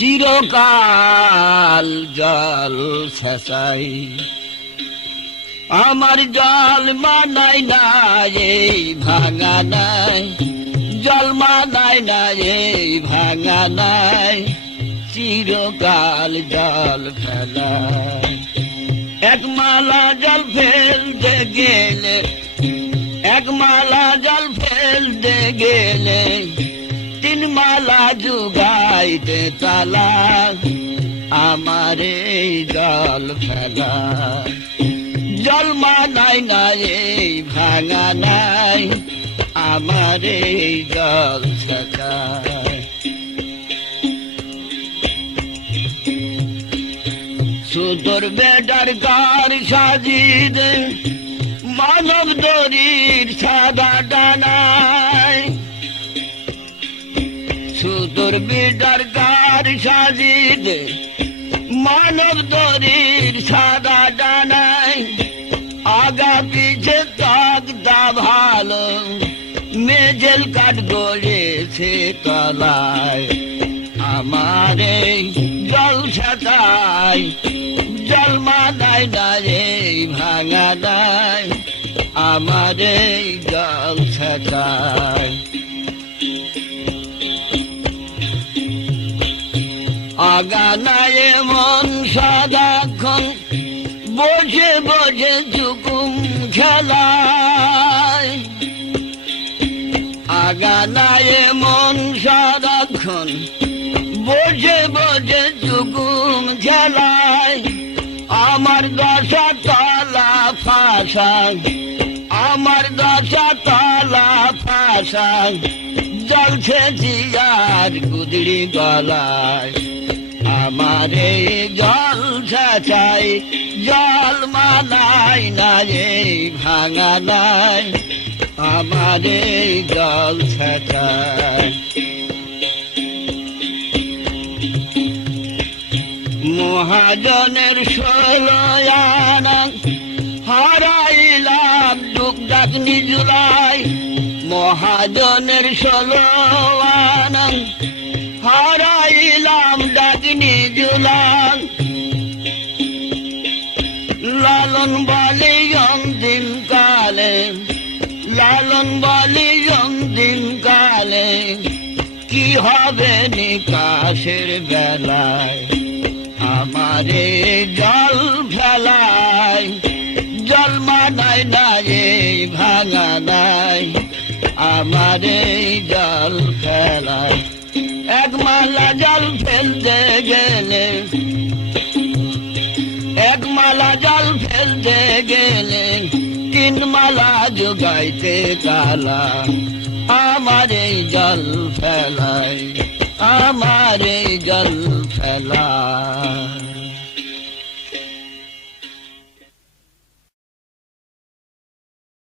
চিরকাল জল ছেঁচাই আমার জল মানাই না এই ভাঙা নাই জল মানাই না এই ভাঙা নাই চিরকাল জল ফেলাই এক মালা জল ফেলতে গেলে এক মালা জল ফেলতে গেলে তিন মালা জুগাইতে তালা আমার এই জল ফেলা জল মানাই না এই ভাঙা নাই আমার এই জল ছেঁচাই সুতোর বেটার গার সাজিদে মানব দরির সাদা ডানায় সুতোর বেটার গার সাজিদে মানব দরির সাদা ডানায় আগা পিছে তাকদা ভালো মেজেল কাঠ গড়েছে তলায় আমার এই জল ছেঁচাই জল মানাই না এই ভাঙা নাই আমার এই জল ছেঁচাই আগা নাই মন সাদাক্ষণ বসে বসে চুকুম খেলায় আগা নাই মন সাদাক্ষণ বসে বসে চুকুম খেলায় আমার দশা তলা ফাঁসা আমার দশা তলা ফাঁসা জল ছেঁচিয়ার গুদড়ি গলায় আমার এই জল ছেঁচাই জল মানাই না এই ভাঙা নাই আমার এই জল ছেঁচাই মহাজনের 16 আনা হারাইলাম ডুক ডাক নিজুলাই মহাজনের 16 আনা হারাইলাম ডাকনি জুলান লালন বলি অন্তিম কালে লালন বলি অন্তিম কালে কি হবে নিকাশের বেলায় আমার জল ফেলাই জল মানাই না এই ভাঙা নাই আমার জল ফেলাই এক মালা জল ফেলতে গেলে এক মালা জল ফেলতে গেলে তিন মালা জোগাইতে তালা আমার এই জল ফেলাই আমার এই জল ফেলাই